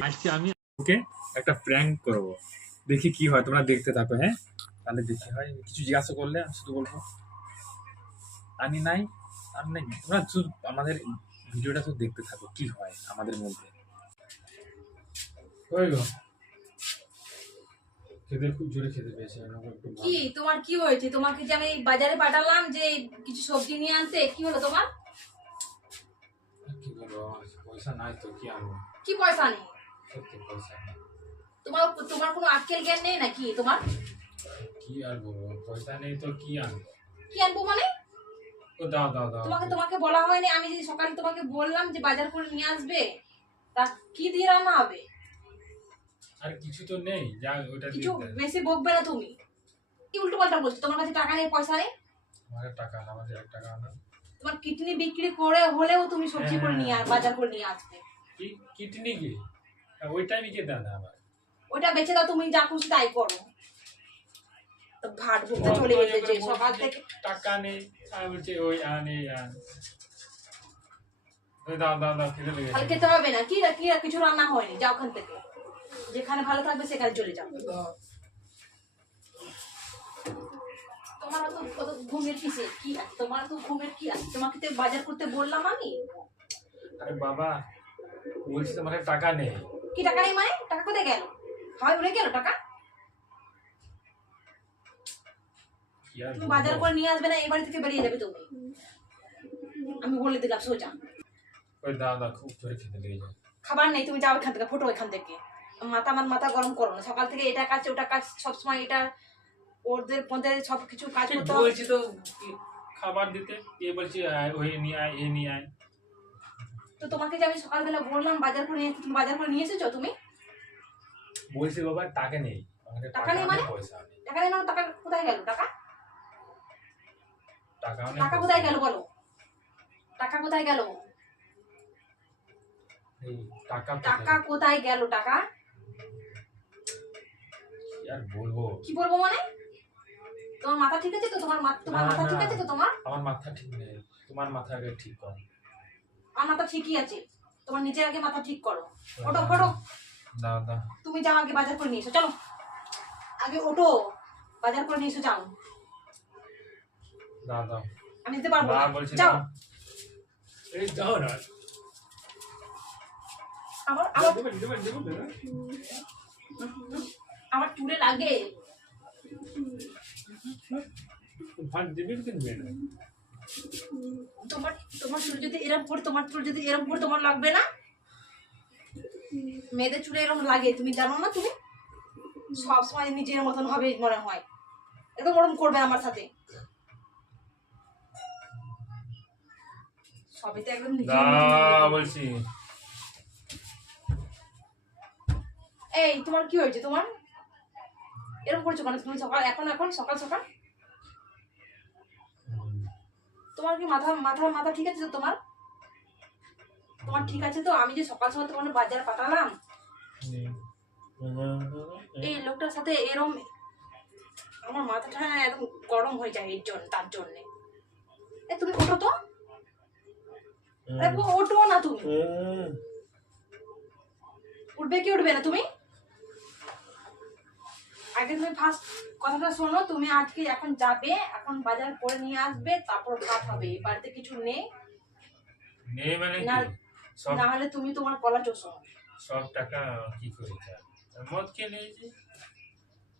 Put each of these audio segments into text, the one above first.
আজকে আমি ওকে একটা প্র্যাঙ্ক করব। দেখি কি হয় তোমরা দেখতে থাকো হ্যাঁ? তাহলে দেখি হয় কিছু জিজ্ঞাসা করলে আমি শুধু বলব। আমি নাই আর নাই। তোমরা শুধু আমাদের ভিডিওটা শুধু দেখতে থাকো কি হয় আমাদের মধ্যে। হয়ে গো খেতে খুব জোরে খেতে পেয়েছে আমাকে একটু ভালো- কি তোমার কি হয়েছে? তোমাকে যে আমি বাজারে পাঠালাম যে কিছু সবজি নিয়ে আনতে কি হলো তোমার? কি বলব পয়সা নাই তো কি আনব? কি পয়সা নেই? সত্যি পয়সা নেই। তোমার তোমার কোনো আক্কেল জ্ঞান নেই নাকি তোমার? কি আর বলব পয়সা নেই তো কি আনব? কি আনব মানে? ও দাও দাও দাও। তোমাকে তোমাকে বলা হয়নি আমি যে সকালে তোমাকে বললাম যে বাজার করে নিয়ে আসবে তা কি দিয়ে রান্না হবে? আর কিছু তো নেই যা ওটা কিছু। বেশি বকবে না তুমি। কি উল্টো পাল্টা বলছো? তোমার কাছে টাকা নেই পয়সা নেই? টাকা না এক টাকা না। তোমার কিডনি বিক্রি করে হলেও তুমি সবজি করে নিয়ে হ্যাঁ। আস বাজার করে নিয়ে আসবে। কিডনি কি? হ্যাঁ, দেয় না ওইটা বেঁচে দাও তুমি যা খুশি তাই করো। ভাট ভুগতে চলে ও তো এসেছে এবারে সকাল থেকে টাকা নেই আমি বলছি ওই আনে আন। দাও দাও দাও খেতে হবে না। কি কি কিছু রান্না হয়নি? যাও ওখান থেকে। যেখানে ভালো থাকবে সেখানে চলে যাও। তোমার তো কত ঘুমের কিসে কি আছে? তোমার তো ঘুমের কি আছে? তোমাকে তো বাজার করতে বললাম আমি। আরে বাবা বলছি তোমার টাকা নেই। কি টাকা নেই মানে? টাকা কোথায় গেল? হয় উড়ে গেল টাকা? তুমি বাজার করে নিয়ে আসবে না এই বাড়ি থেকে বেরিয়ে যাবে তুমি। আমি বলে দিলাম সোজা। ওই দাও খুব জোরে খেতে লেগে যায়। খাবার নেই তুমি যাও এখান থেকে ফটো এখান থেকে। মাথা আমার মাথা গরম করো না। সকাল থেকে এটা কাজ ওটা কাজ সবসময় এটা ওদের মধ্যে সব কিছু কাজ করতে বলছি তো খাবার দিতে? এ বলছি ওই নিয়ে আয় এ নিয়ে আয়। তো তোমাকে যে আমি সকালবেলা বললাম বাজার করে নিয়ে তুমি বাজার করে নিয়ে এসেছ তুমি? বলছি বাবা টাকা নেই। টাকা নেই মানে? টাকা নেই মানে টাকা কোথায় গেল? টাকা? টাকা টাকা কোথায়। গেল বলো? টাকা কোথায় গেল? টাকা টাকা কোথায়? গেল? টাকা? আর বলব? কি বলব মানে? তোমার মাথা ঠিক আছে তো? তোমার তোমার মাথা ঠিক আছে তো তোমার? আমার মাথা ঠিক নেই। তোমার মাথা আগে ঠিক কর। আমার মাথা ঠিকই আছে। তোমার নিজের আগে মাথা ঠিক করো। ওটো ফটো দাও দাও তুমি যাও আগে বাজার করে নিয়ে এসো। চলো। আগে ওটো বাজার করে নিয়ে এসো যাও। দাও দাও আমি দিতে পারব না। যাও। এই দাও না। আমার আমার। আমার চুলে লাগে? তোমার তোমার চুল যদি এরম করে তোমার চুল যদি এরম করে তোমার লাগবে না মেয়েদের চুলে এরম লাগে তুমি জানো না তুমি সব সময় নিজের মতন হবে মনে হয় একদম ওরম করবে আমার সাথে সবই তো একদম। বলছি এই, তোমার কি হয়েছে? তোমার? এরকম করছ কেন? তুমি সকাল এখন এখন? সকাল সকাল? তোমার কি মাথা মাথা মাথা ঠিক আছে তো তোমার? তোমার ঠিক আছে তো? আমি যে সকাল সকাল তোমার বাজার পাঠালাম। এই লোকটার সাথে এরম আমার মাথাটা একদম গরম হয়ে যায় এর জন্য তার জন্য। এ, তুমি ওঠো তো। ওঠো না তুমি। উঠবে কি উঠবে না তুমি? আগে তুমি ফার্স্ট কথাটা শোনো তুমি আজকে এখন যাবে এখন বাজার করে নিয়ে আসবে তারপর ভাত হবে বাড়িতে কিছু নেই। নেই মানে না। না হলে তুমি তোমার গলা চোষো। সব টাকা কি করেছে মদ কে নিয়েছি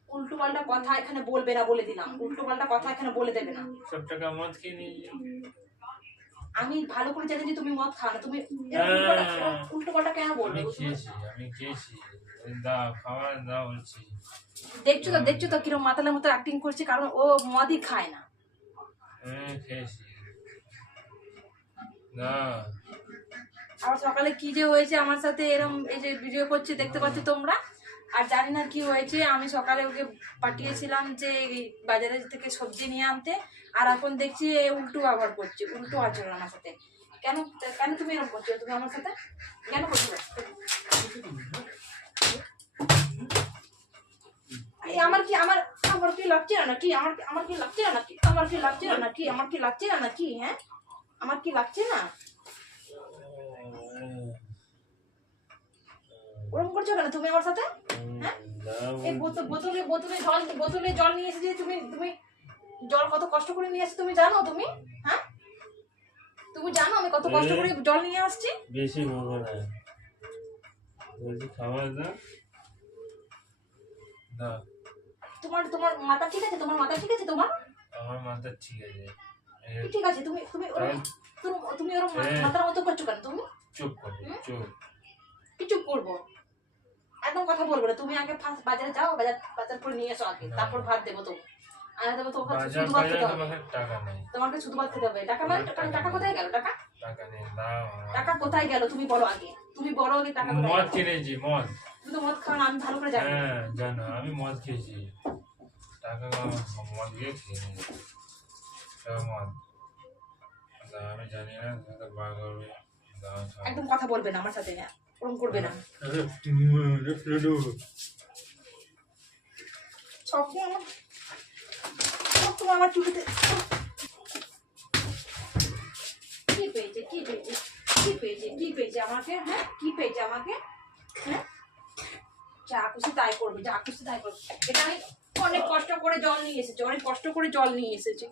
উল্টো পাল্টা কথা এখানে বলবে না বলে দিলাম উল্টো পাল্টা কথা এখানে বলে দেবে না। সব টাকা মদ কে নিয়েছি আমি ভালো করে জানি যে তুমি মদ খাও না তুমি হ্যাঁ। উল্টো পাল্টা কেন বলবে? আমি খেয়েছি আমি খেয়েছি। দেখছ তো দেখছ তো কীরকম মাতালের মতো অ্যাক্টিং করছে কারণ ও মদই খায় না। আমি আবার সকালে কি যে হয়েছে আমার সাথে এরকম এই যে ভিডিও করছে দেখতে পাচ্ছ তোমরা? আর জানি না কি হয়েছে আমি সকালে ওকে পাঠিয়েছিলাম যে বাজারে থেকে সবজি নিয়ে আনতে আর এখন দেখছি এ উল্টো ব্যবহার করছে উল্টো আচরণ আমার সাথে। কেন কেন তুমি এরকম করছ? তুমি আমার সাথে? কেন করছ? আমার কি আমার আমার কি লাগছে না নাকি? আমার আমার কি লাগছে না নাকি? আমার কি লাগছে না নাকি? আমার কি লাগছে না নাকি হ্যাঁ? আমার কি লাগছে না? ওরকম করছ কেন তুমি আমার সাথে? হ্যাঁ? এই বোতল বোতলে বোতলে জল বোতলে জল নিয়ে এসেছে তুমি তুমি জল কত কষ্ট করে নিয়ে আসছি তুমি জানো তুমি? হ্যাঁ? তুমি জানো আমি কত কষ্ট করে জল নিয়ে আসছি? বেশি বলব না। বলছি খাবার দাও। না তোমার তোমার মাথা ঠিক আছে? তোমার মাথা ঠিক আছে তোমার? আমার মাথা ঠিক আছে। ঠিক আছে? তুমি তুমি তুমি- তুমি ওরম হ্যাঁ। মাথার মতো করছ কেন তুমি? চুপ করবে চুপ। কি চুপ করব। একদম কথা বলব না। তুমি আগে ফার্স্ট বাজারে যাও বাজার বাজার করে নিয়ে এসো আগে। তারপর ভাত দেবো তুমি আর দেবো তোমাকে বাজার শুধু ভাত খেতে হবে। তোমাকে শুধু ভাত খেতে হবে। টাকা মানে টাকা টাকা কোথায় গেল? টাকা? টাকা নেই দাও টাকা কোথায় গেল? তুমি বলো আগে। তুমি বলো আগে টাকা মদ? কিনেছি মদ। তুমি তো মদ খাও আমি ভালো করে জানি। হ্যাঁ জানো আমি মদ খেয়েছি। টাকা মদ দিয়ে খেয়ে মদ। আমি জানি না বার করবে একদম কথা বলবে না আমার সাথে না ওরকম করবে না। তুমি- আমার আমার চুকিতে কি পেয়েছে কি পেয়েছে কি পেয়েছে কি পেয়েছে আমাকে হ্যাঁ কি পেয়েছে আমাকে হ্যাঁ? যা খুশি তাই করবে যা খুশি তাই করবে। এটা আমি অনেক কষ্ট করে জল নিয়ে এসেছি অনেক কষ্ট করে জল নিয়ে এসেছি।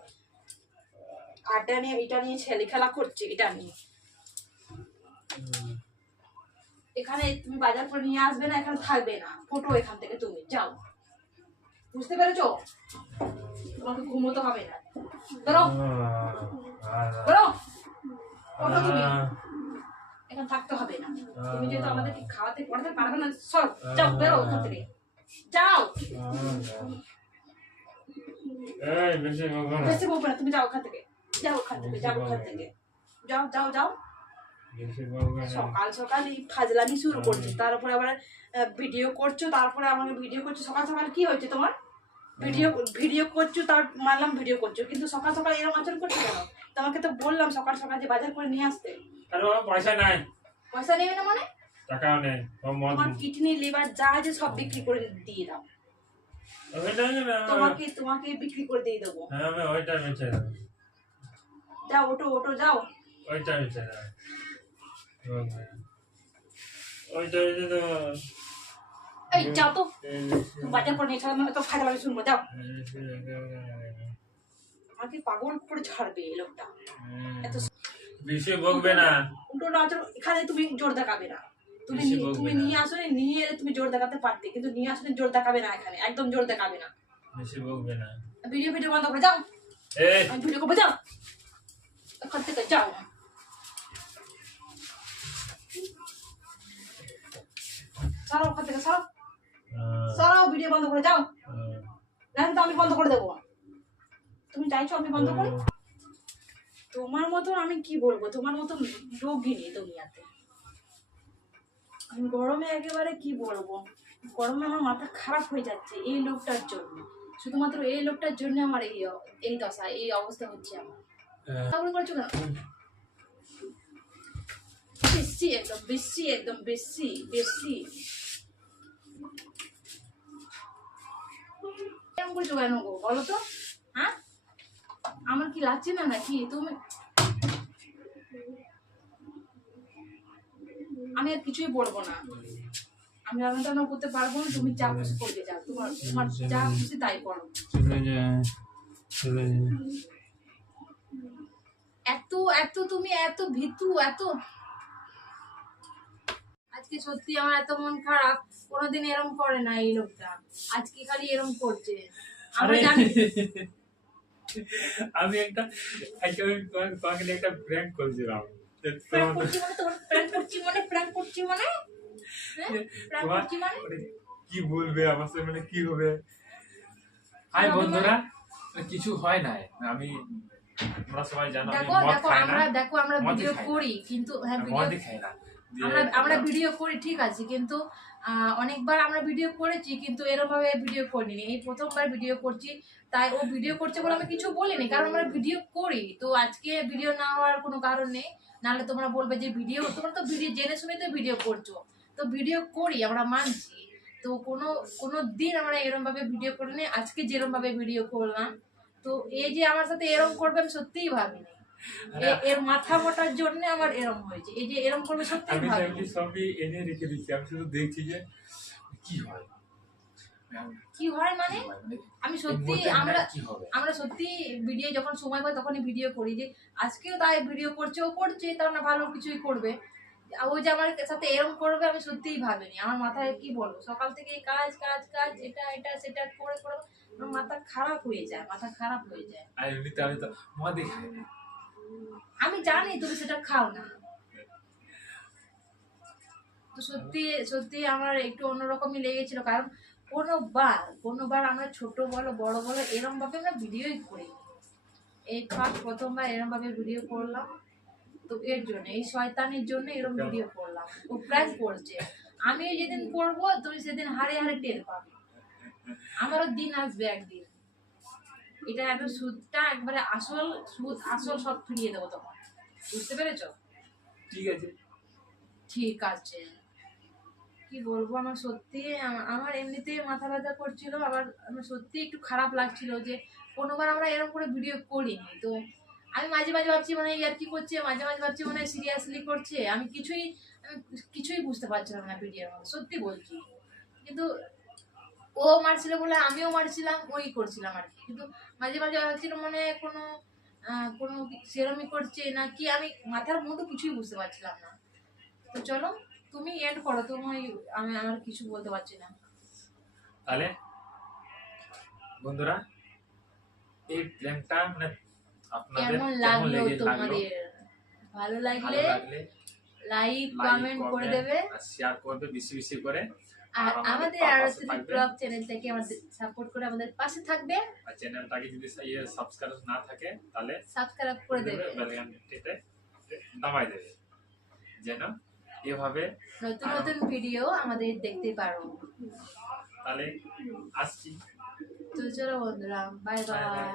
আড্ডা নিয়ে এটা নিয়ে ছেলে খেলা করছে এটা নিয়ে। এখানে তুমি বাজার করে নিয়ে আসবে না এখানে থাকবে না। ফটো এখান থেকে তুমি যাও। বুঝতে পেরেছ? তোমাকে ঘুমোতে হবে না। আর, বেরো ওঠো তুমি। এখানে থাকতে হবে না। তুমি যেহেতু আমাদেরকে খাওয়াতে পড়াতে পারবে না সর যাও বেরো ওখান থেকে। যাও। বেশি না। বেশি বলবে না তুমি যাও ওখান থেকে। যাও ওখান থেকে যাও ওখান থেকে। যাও যাও যাও। সকাল সকাল এই ফাজলামি শুরু করছ। তার উপরে আবার ভিডিও করছ তারপরে আমাকে ভিডিও করছ। সকাল সকাল কি হয়েছে তোমার? ভিডিও ভিডিও করছ তার মানলাম ভিডিও করছ। কিন্তু সকাল সকাল এরকম আচরণ করছ কেন? তোমাকে তো বললাম সকাল সকাল যে বাজার করে নিয়ে আসতে। আরে বাবা, পয়সা নাই পয়সা নেবে না মানে? টাকাও নেই তোমার কিডনি লিভার যা আছে সব বিক্রি করে দিয়ে দাও। তোমাকে তোমাকে বিক্রি করে দিয়ে দেবো। হ্যাঁ আমি ওইটা বেচে যাও ওটো ওটো যাও। ওইটা বেচে ওইটা বেচে দেবো। এই যাও তো। বাজার করে নিয়ে এসো, তো ফাজলামি শুনব যাও। আমাকে পাগল করে ছাড়বে এই লোকটা। এত বেশি বকবে না। উল্টো এখানে তুমি জোর দেখাবে না। তুমি তুমি নিয়ে আসো নিয়ে এলে তুমি জোর দেখাতে পারতে কিন্তু নিয়ে আসলে জোর দেখাবে না এখানে একদম জোর দেখাবে না। বেশি বকবে না। ভিডিও ভিডিও বন্ধ করে যাও। এই ভিডিও করব যাও। ওখান থেকে যাও। সারাও ওখান থেকে সারাও। সারাও ভিডিও বন্ধ করে যাও। নাহলে তো আমি বন্ধ করে দেবো। তুমি চাইছো আমি বন্ধ করি? তোমার মতন আমি কি বলব? তোমার মতন রোগী নেই দুনিয়াতে। আমি গরমে একেবারে কি বলব? গরমে আমার মাথা খারাপ হয়ে যাচ্ছে এই লোকটার জন্য। শুধুমাত্র এই লোকটার জন্য আমার এই এই দশা এই অবস্থা হচ্ছে আমার। আহ, তারপরে করছ কেন? বেশি একদম বেশি একদম বেশি বেশি। কেমন করছ কেন গো? বলো তো। হ্যাঁ? আমার কি লাগছে না নাকি? তুমি আমি আর কিছুই বলব না। আমি রান্না টান্না করতে পারব না তুমি যা খুশি করবে যাও তোমার তোমার যা খুশি তাই করো। চলে যা চলে যা। এত এত তুমি এত ভীতু এত আজকে সত্যি আমার এত মন খারাপ। কোনোদিন এরম করে না এই লোকটা। আজকে খালি এরম করছে। আমরা জানি আমি একটা একটা তোমাকে প্র্যাঙ্ক করছিলাম। মানে মানে মানে? কি বলবে আমার সাথে মানে কি হবে? হাই বন্ধুরা কিছু হয় না আমি তোমরা সবাই জানো দেখো দেখো আমরা দেখো আমরা ভিডিও করি কিন্তু হ্যাঁ ভিডিও খাই না। আমরা আমরা ভিডিও করি ঠিক আছে কিন্তু আহ, অনেকবার আমরা ভিডিও করেছি কিন্তু এরকম ভাবে ভিডিও করিনি। এই প্রথমবার ভিডিও করছি তাই ও ভিডিও করছে বলে আমি কিছু বলিনি কারণ আমরা ভিডিও করি। তো আজকে ভিডিও না হওয়ার কোনো কারণ নেই। নাহলে তোমরা বলবে যে ভিডিও তোমরা তো ভিডিও জেনে শুনে তো ভিডিও করছ। তো ভিডিও করি আমরা মানছি। তো কোনো কোনো দিন আমরা এরম ভাবে ভিডিও করিনি। আজকে যেরম ভাবে ভিডিও করলাম তো এই যে আমার সাথে এরম করবে আমি সত্যিই ভাবিনি। এর মাথা মোটার জন্য আমার এরম হয়েছে। এই যে এরম করবে সত্যি আমি সবই এনে রেখে দিচ্ছি। আমি শুধু দেখছি যে কি হয়। কি হয় মানে? আমি সত্যি আমরা আমরা সত্যি ভিডিও যখন সময় পাই তখনই ভিডিও করি যে আজকেও তাই ভিডিও করছে ও করছে তার না ভালো কিছুই করবে। ও যে আমার সাথে এরকম করবে আমি সত্যিই ভাবিনি। আমার মাথায় কি বলব? সকাল থেকে কাজ কাজ কাজ এটা এটা সেটা করে করে আমার মাথা খারাপ হয়ে যায় মাথা খারাপ হয়ে যায়। আর এমনিতে আমি তো না আমি জানি তুমি সেটা খাও না। তো সত্যি সত্যি আমার একটু অন্যরকমই লেগেছিল কারণ কোনোবার কোনোবার আমরা ছোট বলো বড় বলো এরম ভাবে আমরা ভিডিওই করি এই ফার্স্ট প্রথমবার এরম ভাবে ভিডিও করলাম। তো এর জন্য এই শয়তানের জন্য এরম ভিডিও করলাম। ও প্র্যাঙ্ক করছে। আমি যেদিন করব তুমি সেদিন হারে হারে টের পাবে। আমারও দিন আসবে একদিন। এটা একদম সুদটা একবারে আসল সুদ আসল সব ফিরিয়ে দেবো তোমার বুঝতে পেরেছ? ঠিক আছে। ঠিক আছে। কি বলব আমার সত্যি আমার এমনিতে মাথা ব্যথা করছিল আবার আমার সত্যি একটু খারাপ লাগছিল যে কোনোবার আমরা এরকম করে ভিডিও করিনি। তো আমি মাঝে মাঝে ভাবছি মানে ইয়ার কি করছে মাঝে মাঝে ভাবছি মানে সিরিয়াসলি করছে। আমি কিছুই কিছুই বুঝতে পারছিলাম না ভিডিওর মধ্যে সত্যি বলছি। কিন্তু ও মারছিল বলে আমিও মারছিলাম ওই করছিলাম আর কি। কিন্তু মাঝে মাঝে ভাবছিল মানে কোনো কোনো সেরমই করছে না কি আমি মাথার মধ্যে কিছুই বুঝতে পারছিলাম না। তো চলো তুমি এন্ড করো তুমি আমি আমার কিছু বলতে পারছি না। তাহলে বন্ধুরা এই প্ল্যানটা মানে আপনাদের কেমন লাগল তোমাদের? ভালো লাগলে লাইক কমেন্ট করে দেবে। শেয়ার করবে বেশি বেশি করে। আর আর আমাদের আরতি ব্লগ চ্যানেলটাকে আমাদের সাপোর্ট করে আমাদের পাশে থাকবে। আর চ্যানেলটাকে যদি ইয়ে সাবস্ক্রাইব না থাকে তাহলে সাবস্ক্রাইব করে দেবে বেল দাবাই দেবে। যেন এভাবে নতুন নতুন ভিডিও আমাদের দেখতে পারো। তাহলে আসছি। তো চলো বন্ধুরা বাই. বাই